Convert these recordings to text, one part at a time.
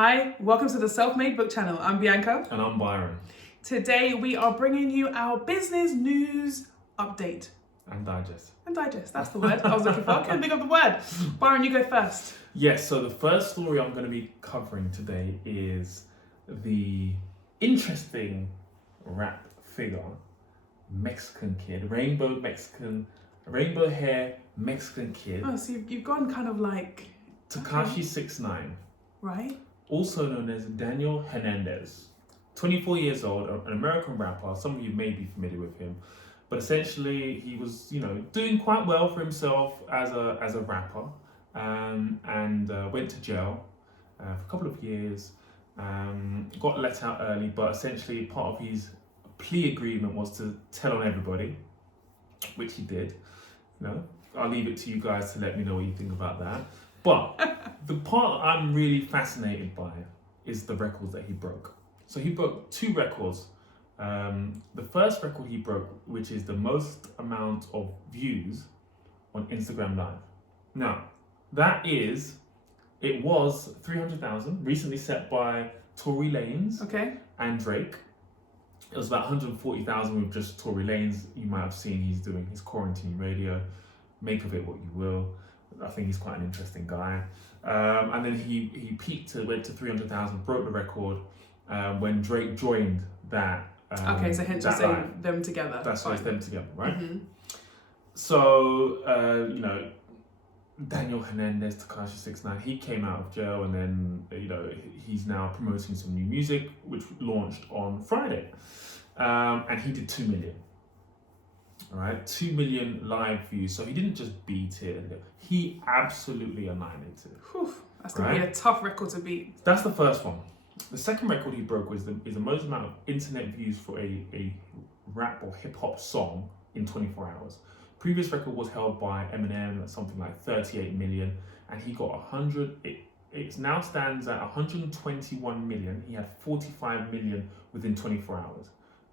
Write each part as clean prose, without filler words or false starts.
Hi, welcome to the Self-Made Book Channel. I'm Bianca. And I'm Byron. Today we are bringing you our business news update. And digest. And digest, that's the word I was looking for. I couldn't think of the word. Byron, you go first. Yes, so the first story I'm going to be covering today is the interesting rap figure, Mexican kid, rainbow hair Mexican kid. Oh, so you've gone kind of like... Tekashi 6ix9ine. Right. Also known as Daniel Hernandez. 24 years old, an American rapper. Some of you may be familiar with him. But essentially, he was, doing quite well for himself as a rapper, and went to jail for a couple of years. Got let out early, but essentially part of his plea agreement was to tell on everybody, which he did. I'll leave it to you guys to let me know what you think about that. But the part I'm really fascinated by is the records that he broke. So he broke 2 records. The first record he broke, which is the most amount of views on Instagram Live. Now, it was 300,000, recently set by Tory Lanez and Drake. It was about 140,000 with just Tory Lanez. You might have seen he's doing his quarantine radio. Make of it what you will. I think he's quite an interesting guy. And then he peaked went to 300,000, broke the record when Drake joined that. So hence you're saying them together. That's why it's them together, right? Mm-hmm. So, Daniel Hernandez, Tekashi 6ix9ine, he came out of jail and then, he's now promoting some new music, which launched on Friday. And he did 2 million. All right, 2 million live views. So he didn't just beat it, he absolutely annihilated it. Whew, that's going to be a tough record to beat. That's the first one. The second record he broke is the most amount of internet views for a rap or hip hop song in 24 hours. Previous record was held by Eminem at something like 38 million, and he got 100. It now stands at 121 million. He had 45 million within 24 hours.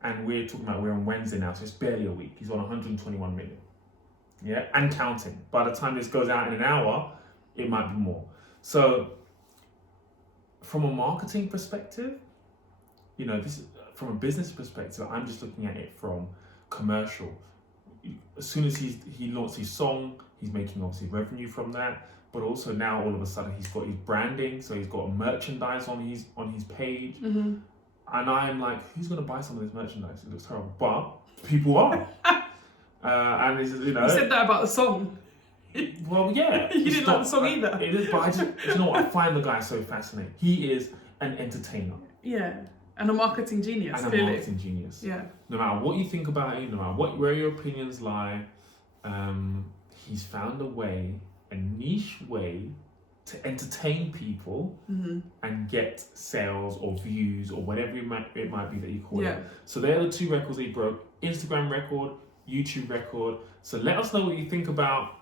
And we're on Wednesday now, so it's barely a week. He's on 121 million. Yeah, and counting. By the time this goes out in an hour, it might be more. So, from a marketing perspective, this from a business perspective, I'm just looking at it from commercial. As soon as he launched his song, he's making obviously revenue from that. But also now all of a sudden he's got his branding, so he's got merchandise on his page. Mm-hmm. And I'm like, who's going to buy some of this merchandise? It looks terrible. But people are. And it's, You said that about the song. Well, yeah. You didn't like the song either. It is, but I find the guy so fascinating. He is an entertainer. Yeah. And a marketing genius, And clearly. A marketing genius. Yeah. No matter what you think about him, no matter where your opinions lie, he's found a niche way to entertain people and get sales or views or whatever it might be that you call it. So they're the 2 records he broke. Instagram record, YouTube record. So let us know what you think about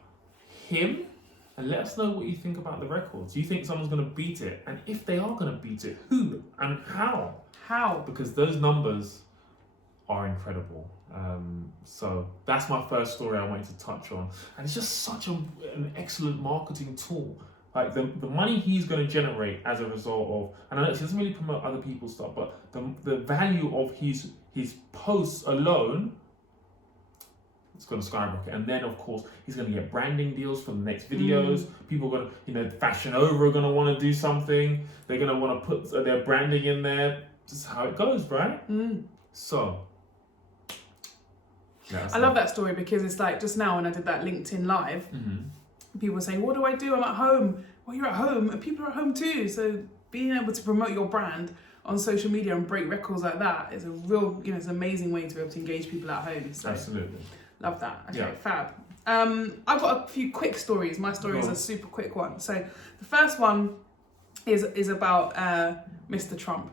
him and let us know what you think about the records. Do you think someone's going to beat it? And if they are going to beat it, who and how? How? Because those numbers are incredible. So that's my first story I wanted to touch on. And it's just such an excellent marketing tool. Like the money he's going to generate as a result of, and I know he doesn't really promote other people's stuff, but the value of his posts alone, it's going to skyrocket. And then of course he's going to get branding deals for the next videos. People are going to, Fashion Over are going to want to do something. They're going to want to put their branding in there. Just how it goes, right? So. I love that story because it's like just now when I did that LinkedIn Live, people were saying, what do I do? I'm at home. Well, you're at home and people are at home too. So being able to promote your brand on social media and break records like that is a real, it's an amazing way to be able to engage people at home. So absolutely. Love that. Okay, fab. I've got a few quick stories. My story is a super quick one. So the first one is about Mr. Trump.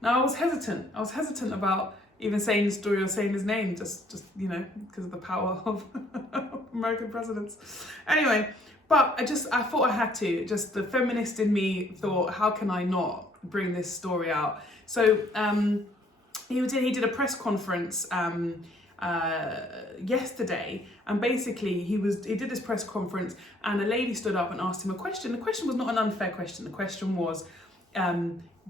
Now I was hesitant about even saying the story or saying his name, just because of the power of American presidents. Anyway, but I thought I had to. Just the feminist in me thought, how can I not bring this story out? So he did a press conference yesterday, and basically he did this press conference, and a lady stood up and asked him a question. The question was not an unfair question. The question was,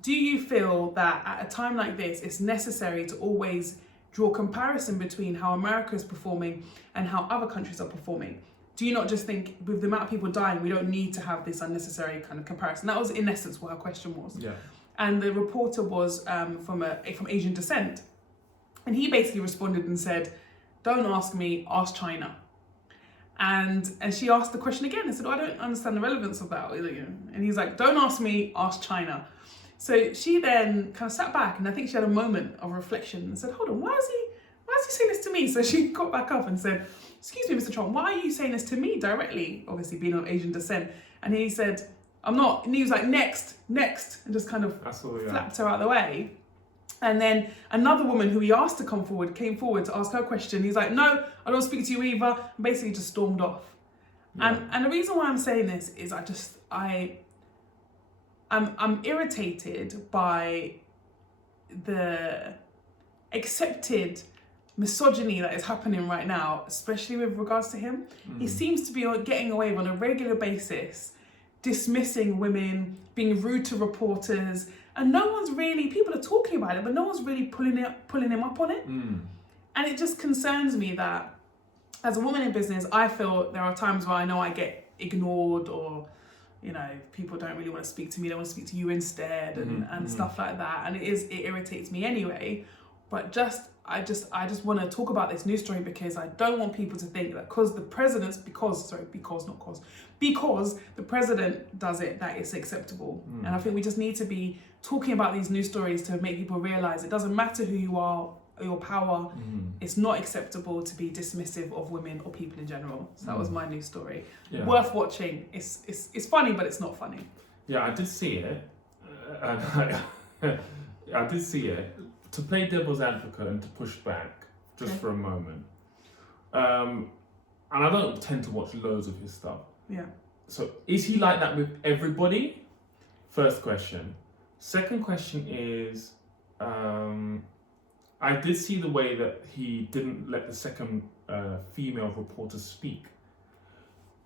Do you feel that at a time like this, it's necessary to always draw comparison between how America is performing and how other countries are performing? Do you not just think with the amount of people dying, we don't need to have this unnecessary kind of comparison? That was in essence what her question was. Yeah. And the reporter was from Asian descent. And he basically responded and said, don't ask me, ask China. And she asked the question again and said, I don't understand the relevance of that. And he's like, don't ask me, ask China. So she then kind of sat back, and I think she had a moment of reflection and said, hold on, why is he saying this to me? So she got back up and said, excuse me, Mr. Trump, why are you saying this to me directly? Obviously being of Asian descent. And he said, I'm not. And he was like, next, and just kind of flapped her out of the way. And then another woman who he asked to come forward came forward to ask her question. He's like, no, I don't speak to you either. And basically just stormed off. Yeah. And the reason why I'm saying this is I'm irritated by the accepted misogyny that is happening right now, especially with regards to him. He seems to be getting away with on a regular basis, dismissing women, being rude to reporters, and people are talking about it, but no one's really pulling him up on it. And it just concerns me that as a woman in business, I feel there are times where I know I get ignored, or people don't really want to speak to me, they want to speak to you instead, and stuff like that. And it irritates me anyway. But I just want to talk about this news story because I don't want people to think that because the president does it, that it's acceptable. And I think we just need to be talking about these news stories to make people realise it doesn't matter who you are or your power. It's not acceptable to be dismissive of women or people in general. So that was my news story. Yeah. Worth watching. It's funny, but it's not funny. Yeah, I did see it. I did see it. To play devil's advocate and to push back just for a moment. And I don't tend to watch loads of his stuff. Yeah. So is he like that with everybody? First question. Second question is, I did see the way that he didn't let the second female reporter speak.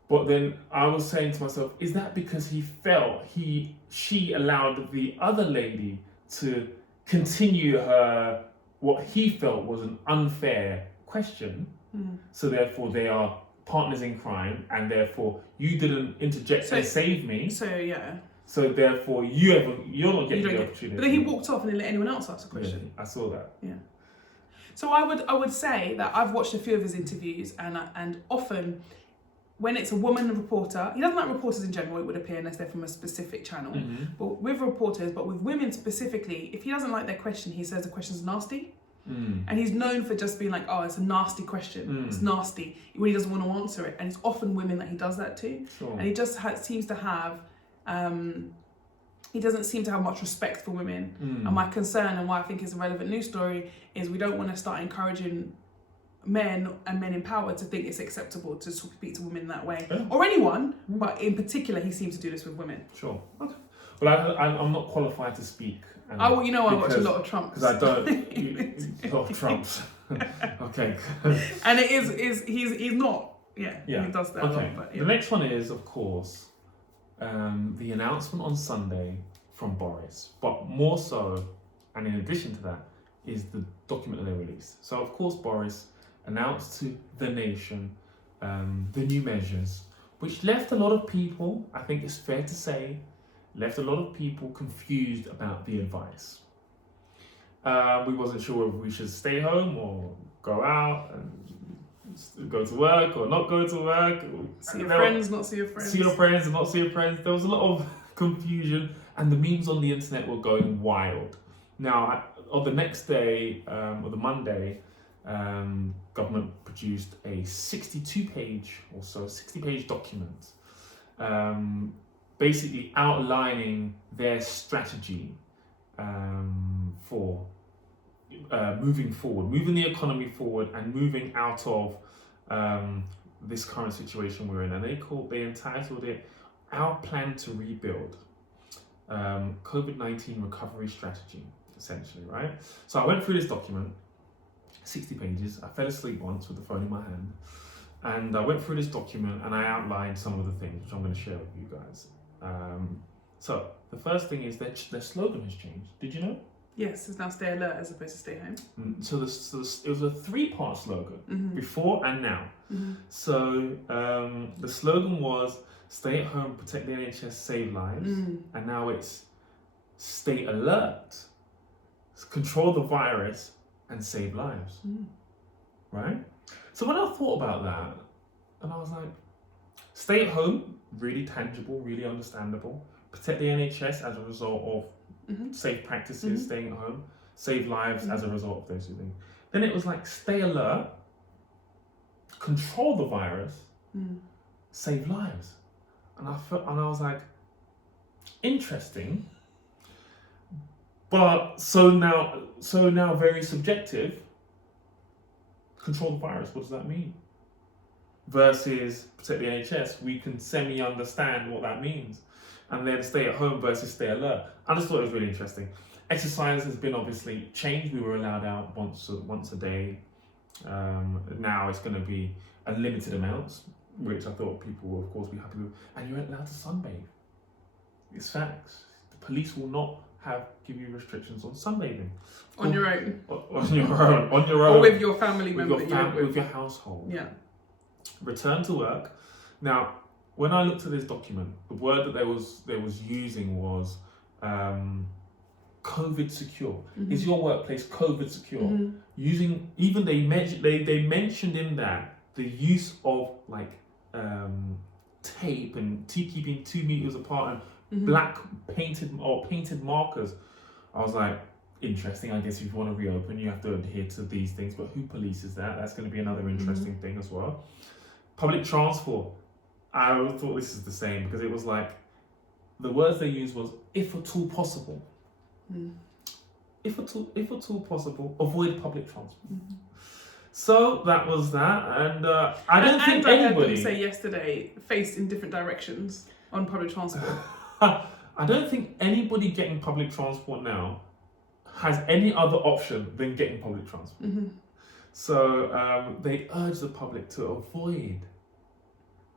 But then I was saying to myself, is that because he felt she allowed the other lady to continue what he felt was an unfair question, so therefore they are partners in crime, and therefore you didn't interject and save me. So therefore you're not getting the opportunity. But then he walked off and didn't let anyone else ask a question. Yeah, I saw that. Yeah. So I would say that I've watched a few of his interviews, and often when it's a woman reporter, he doesn't like reporters in general, it would appear, unless they're from a specific channel. But with reporters, but with women specifically, if he doesn't like their question, he says the question's nasty. And he's known for just being like, oh, it's a nasty question. It's nasty when he doesn't want to answer it. And it's often women that he does that to. Sure. And he just seems to have, he doesn't seem to have much respect for women. And my concern, and why I think it's a relevant news story, is we don't want to start encouraging men and men in power to think it's acceptable to speak to women that way, or anyone, but in particular he seems to do this with women. Sure. Okay. Well, I'm not qualified to speak. I watch a lot of Trumps. Because I don't. A lot of Trumps. Okay. And it is he's not. Yeah. He does that. Okay. A lot, but, The next one is, of course, the announcement on Sunday from Boris, but more so, and in addition to that, is the document that they released. So of course Boris announced to the nation the new measures, which left a lot of people, I think it's fair to say, confused about the advice. We wasn't sure if we should stay home or go out and go to work or not go to work. See your friends, not see your friends. See your friends and not see your friends. There was a lot of confusion, and the memes on the internet were going wild. Now, on the next day, or the Monday, government produced a 60-page document, basically outlining their strategy for moving the economy forward and moving out of this current situation we're in. And they entitled it "Our Plan to Rebuild, COVID-19 Recovery Strategy," essentially, right? So I went through this document, 60 pages. I fell asleep once with the phone in my hand, and I went through this document and I outlined some of the things which I'm going to share with you guys. So The first thing is their slogan has changed. Did you know? Yes, it's now stay alert as opposed to stay home. So it was a 3-part slogan, before and now. So the slogan was stay at home, protect the NHS, save lives. And now it's stay alert, control the virus, and save lives. Right? So when I thought about that, and I was like, stay at home, really tangible, really understandable. Protect the NHS as a result of safe practices, staying at home. Save lives as a result of those two things. Then it was like, stay alert, control the virus, save lives. And I was like, interesting. But so now very subjective. Control the virus, what does that mean? Versus protect the NHS, we can semi-understand what that means. And then stay at home versus stay alert. I just thought it was really interesting. Exercise has been obviously changed. We were allowed out once a day. Now it's going to be unlimited amounts, which I thought people will of course be happy with. And you're allowed to sunbathe. It's facts. The police will not give you restrictions on sunbathing. On your own. On your own. On your own. Or with your family member. With your household. Yeah. Return to work. Now, when I looked at this document, the word that they was using was COVID secure. Is your workplace COVID secure? Using even they mentioned in that the use of like tape and keeping 2 meters apart and black painted markers. I was like, interesting. I guess if you want to reopen, you have to adhere to these things. But who polices that? That's going to be another interesting thing as well. Public transport. I thought this is the same because it was like the words they used was if at all possible. If at all possible, avoid public transport. So that was that, and I don't think anybody. I heard them say yesterday, faced in different directions on public transport. I don't think anybody getting public transport now has any other option than getting public transport. So they urge the public to avoid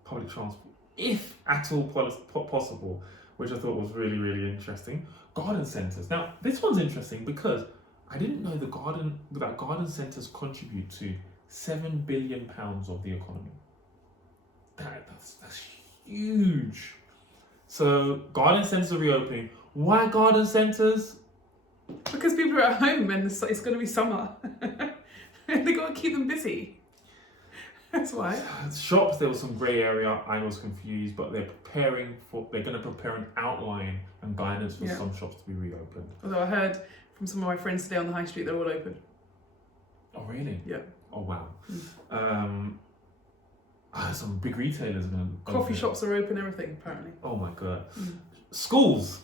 public transport if at all possible, which I thought was really, really interesting. Garden centres. Now, this one's interesting because I didn't know that garden centres contribute to £7 billion of the economy. That's huge. So garden centres are reopening. Why garden centres? Because people are at home and it's going to be summer. They got to keep them busy. That's why. Shops, there was some grey area. I was confused, but they're going to prepare an outline and guidance for some shops to be reopened. Although I heard from some of my friends today on the high street, they're all open. Oh, really? Yeah. Oh, wow. Some big retailers are going to Coffee shops are open, everything, apparently. Oh, my God. Schools.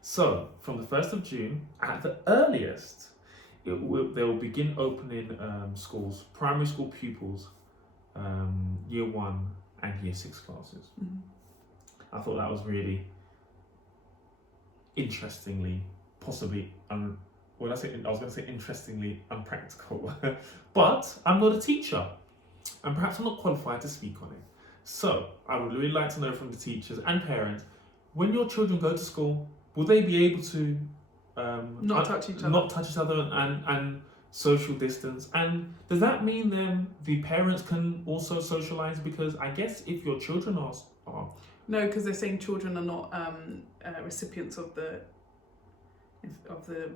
So, from the 1st of June, at the earliest, they will begin opening schools, primary school pupils, year 1 and year 6 classes. I thought that was really interestingly, possibly, I was going to say interestingly unpractical, but I'm not a teacher, and perhaps I'm not qualified to speak on it. So I would really like to know from the teachers and parents, when your children go to school, will they be able to not touch each other and social distance? And does that mean then the parents can also socialise? Because I guess if your children are no, because they're saying children are not recipients of the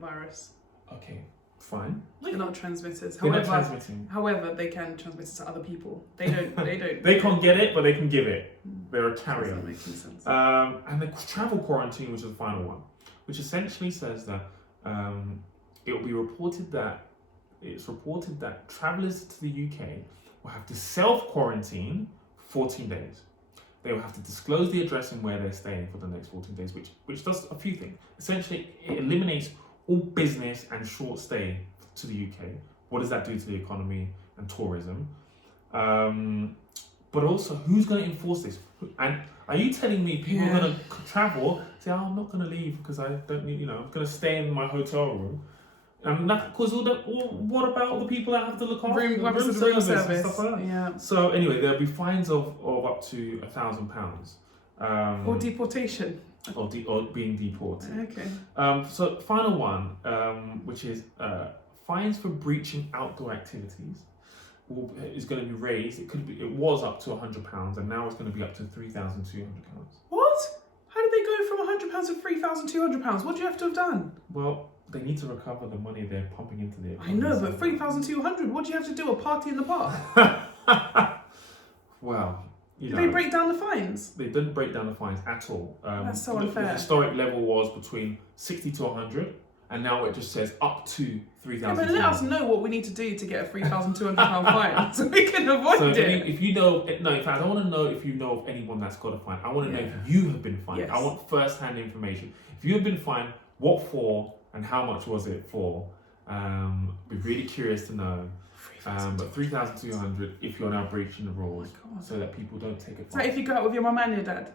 virus. Okay, fine. They're not transmitters. However, they can transmit it to other people. They don't. They can't get it, but they can give it. They're a carrier. Doesn't make any sense. And the travel quarantine, which is the final one, which essentially says that it will be reported that travellers to the UK will have to self-quarantine 14 days. They will have to disclose the address and where they're staying for the next 14 days, which does a few things. Essentially, it eliminates all business and short stay to the UK. What does that do to the economy and tourism? But also, who's going to enforce this? And are you telling me people are going to travel, say, I'm not going to leave because I don't need, I'm going to stay in my hotel room? And that, because what about the people that have to look after room service service and stuff like that? Yeah. So anyway, there'll be fines of up to £1,000. Or deportation. or being deported. Okay. So final one, which is fines for breaching outdoor activities is going to be raised. It was up to £100, and now it's going to be up to £3,200. What? How did they go from £100 to £3,200? What do you have to have done? Well, they need to recover the money they're pumping into the economy. I know, but £3,200. What do you have to do? A party in the park? Well, Did they break down the fines? They didn't break down the fines at all. That's so unfair. The historic level was between 60 to 100, and now it just says up to 3,000. Yeah, but let us know what we need to do to get a £3,200 fine so we can avoid it. If you know, no, in fact, I want to know if you know of anyone that's got a fine. I want to know if you have been fined. Yes. I want first-hand information. If you have been fined, what for and how much was it for? Be really curious to know. But 3,200 if you're now breaching the rules, so that people don't take it. Is that if you go out with your mum and your dad?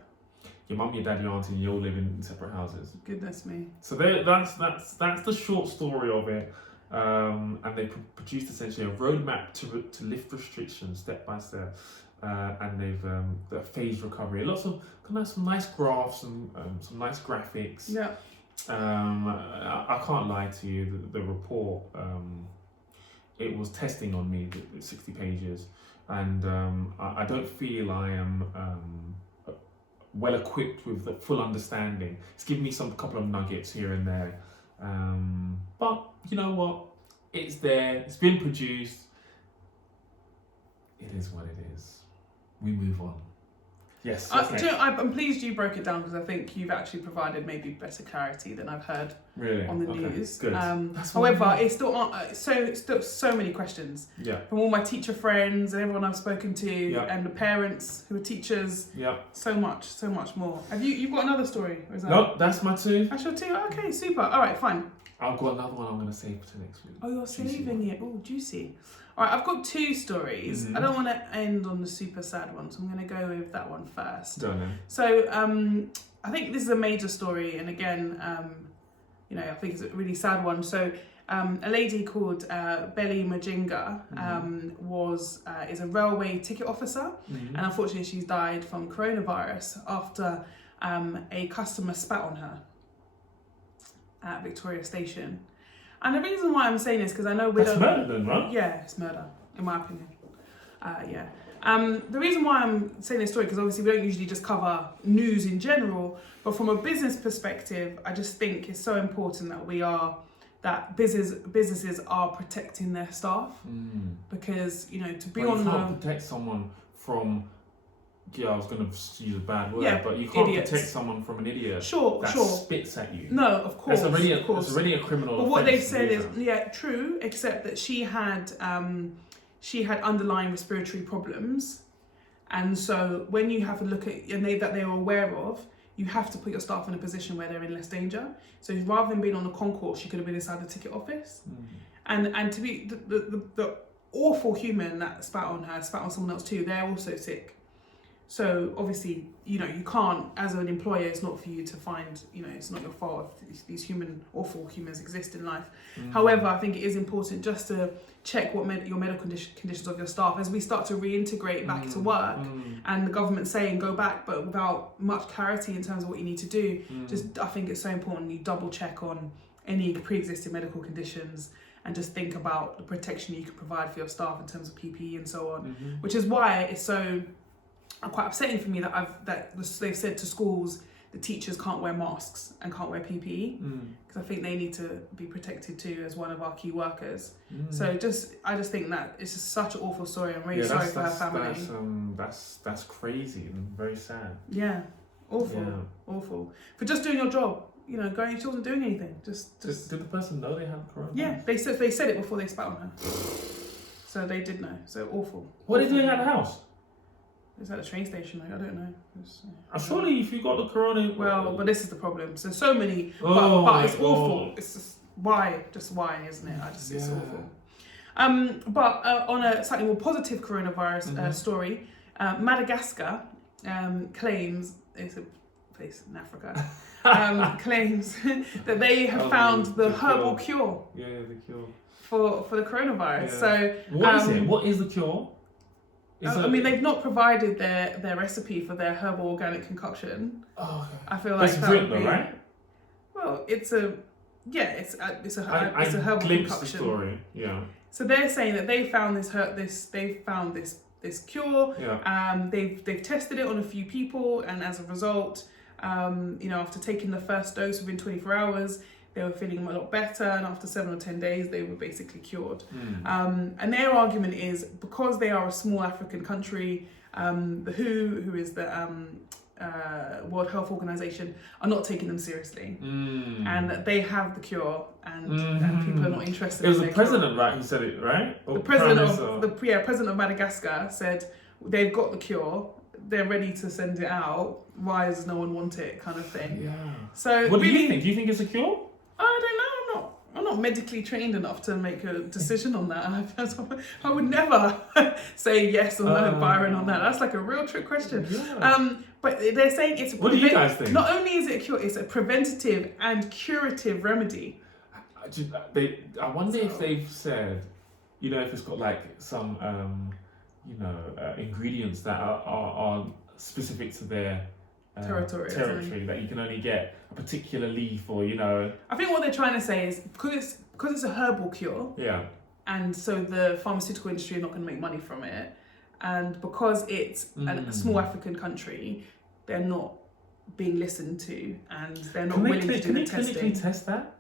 Your mum, your dad, your auntie, and you all live in separate houses. Goodness me. So that's the short story of it. And they produced essentially a roadmap to lift restrictions step by step. And they've the phased recovery. Lots of some nice graphs and some nice graphics. Yeah. I can't lie to you. The report. It was testing on me, the 60 pages, and I don't feel I am well equipped with the full understanding. It's given me a couple of nuggets here and there, but you know what? It's there. It's been produced. It is what it is. We move on. Yes. I'm pleased you broke it down because I think you've actually provided maybe better clarity than I've heard on the news. Good. However, it's still so many questions. Yeah. From all my teacher friends and everyone I've spoken to, and the parents who are teachers. Yeah. So much more. Have you've got another story? Or is that... No, that's my two. That's your two. Okay, super. All right, fine. I've got another one I'm going to save for next week. Oh, you're saving it. Oh, juicy. All right, I've got two stories. I don't want to end on the super sad one, so I'm going to go with that one first. Don't know. So I think this is a major story, and again, I think it's a really sad one. So a lady called Belly Mujinga is a railway ticket officer, and unfortunately she's died from coronavirus after a customer spat on her at Victoria Station. And the reason why I'm saying this because I know that's murder then, right? Yeah, it's murder, in my opinion. The reason why I'm saying this story, because obviously we don't usually just cover news in general, but from a business perspective, I just think it's so important that businesses are protecting their staff. Because, to be on you can't protect someone from... Yeah, I was going to use a bad word, but you can't protect someone from an idiot that spits at you. No, of course. That's already a criminal offence. But what they've said is, true, except that she had underlying respiratory problems. And so when you have a look at, that they were aware of, you have to put your staff in a position where they're in less danger. So rather than being on the concourse, she could have been inside the ticket office. And to be, the awful human that spat on someone else too, they're also sick. So obviously, you can't, as an employer, it's not for you to find, it's not your fault if these awful humans exist in life. However, I think it is important just to check what your medical conditions of your staff as we start to reintegrate back to work, and the government saying go back, but without much clarity in terms of what you need to do. I think it's so important you double check on any pre-existing medical conditions and just think about the protection you can provide for your staff in terms of PPE and so on, which is why it's so quite upsetting for me that they've said to schools the teachers can't wear masks and can't wear PPE, because I think they need to be protected too as one of our key workers. So I just think that it's just such an awful story. I'm really sorry for her family. That's crazy and very sad. Yeah, awful for just doing your job. Going, she wasn't doing anything. Just did the person know they had coronavirus? Yeah, they said it before they spat on her, so they did know. So awful. What are they doing at the house? It's at a train station, I don't know. Surely if you got the corona... Well, but this is the problem. So many, but it's awful. It's just why, isn't it? It's awful. But on a slightly more positive coronavirus story, Madagascar claims, it's a place in Africa, claims that they have found the herbal cure. Yeah, the cure. For the coronavirus. Yeah. So what is it? What is the cure? I mean, they've not provided their recipe for their herbal organic concoction. Oh, okay. I feel like It's that drink would though, be, right? well, it's a herbal glimpsed concoction. the story. Yeah. So they're saying that they found this cure. Yeah. They've tested it on a few people, and as a result, after taking the first dose within 24 hours, they were feeling a lot better, and after 7 or 10 days, they were basically cured. And their argument is because they are a small African country, the WHO, who is the World Health Organization, are not taking them seriously, and that they have the cure, and people are not interested. It was in the president, right, who said it, right? The president of Madagascar said they've got the cure. They're ready to send it out. Why does no one want it? Kind of thing. Yeah. So what do really, you think? Do you think it's a cure? I don't know. I'm not medically trained enough to make a decision on that. I would never say yes or no, Byron, on that. That's like a real trick question. Yeah. But they're saying it's. What do you guys think? Not only is it a cure, it's a preventative and curative remedy. I wonder if they've said, if it's got like some, ingredients that are specific to their territory that you can only get a particular leaf or I think what they're trying to say is because it's a herbal cure. Yeah. And so the pharmaceutical industry are not going to make money from it, and because it's a small African country, they're not being listened to, and they're not willing to do the testing. Can you clinically test that?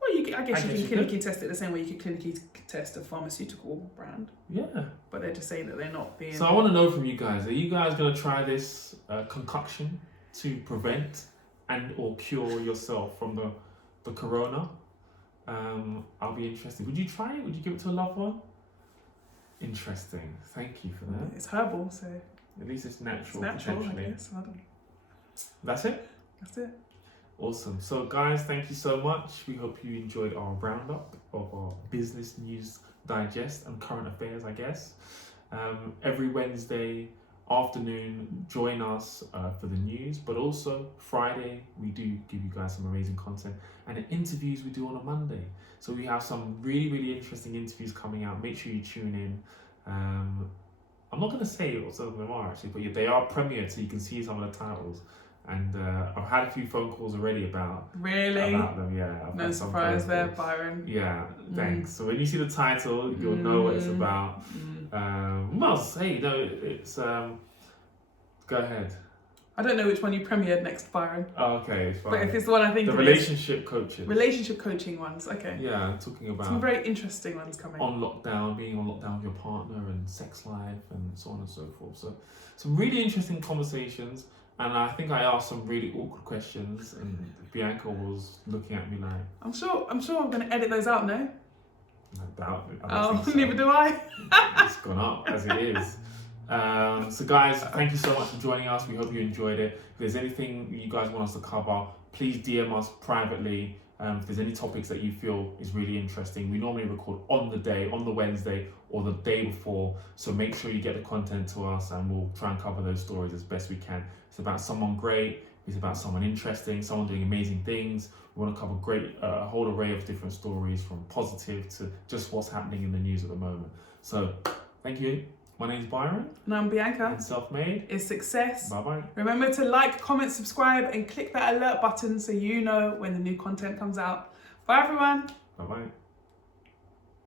Well, I guess you can clinically test it the same way you could clinically test a pharmaceutical brand. Yeah. But they're just saying that they're not being... So I want to know from you guys, are you guys going to try this concoction to prevent and or cure yourself from the corona? I'll be interested. Would you try it? Would you give it to a loved one? Interesting. Thank you for that. It's herbal, so... At least it's natural, I potentially. guess. I don't know. That's it? That's it. Awesome. So guys, thank you so much. We hope you enjoyed our roundup of our business news digest and current affairs, I guess. Every Wednesday afternoon, join us for the news, but also Friday, we do give you guys some amazing content, and the interviews we do on a Monday. So we have some really, really interesting interviews coming out. Make sure you tune in. I'm not going to say what some of them are actually, but they are premiered, so you can see some of the titles. And I've had a few phone calls already about them. Yeah, no surprise there, Byron. Yeah, thanks. So when you see the title, you'll know what it's about. What else to say? It's go ahead. I don't know which one you premiered next, Byron. Oh, okay, it's fine. But if it's the one I think the relationship coaching. Relationship coaching ones, okay. Yeah, talking about some very interesting ones coming. On lockdown, being on lockdown with your partner and sex life and so on and so forth. So some really interesting conversations. And I think I asked some really awkward questions, and Bianca was looking at me like... I'm sure I'm going to edit those out now. I doubt it. I don't think so. Neither do I. It's gone up as it is. So guys, thank you so much for joining us. We hope you enjoyed it. If there's anything you guys want us to cover, please DM us privately. If there's any topics that you feel is really interesting, we normally record on the Wednesday or the day before. So make sure you get the content to us, and we'll try and cover those stories as best we can. It's about someone great. It's about someone interesting, someone doing amazing things. We want to cover a whole array of different stories, from positive to just what's happening in the news at the moment. So thank you. My name's Byron. And I'm Bianca. And Self-Made is Success. Bye-bye. Remember to like, comment, subscribe, and click that alert button so you know when the new content comes out. Bye, everyone. Bye-bye.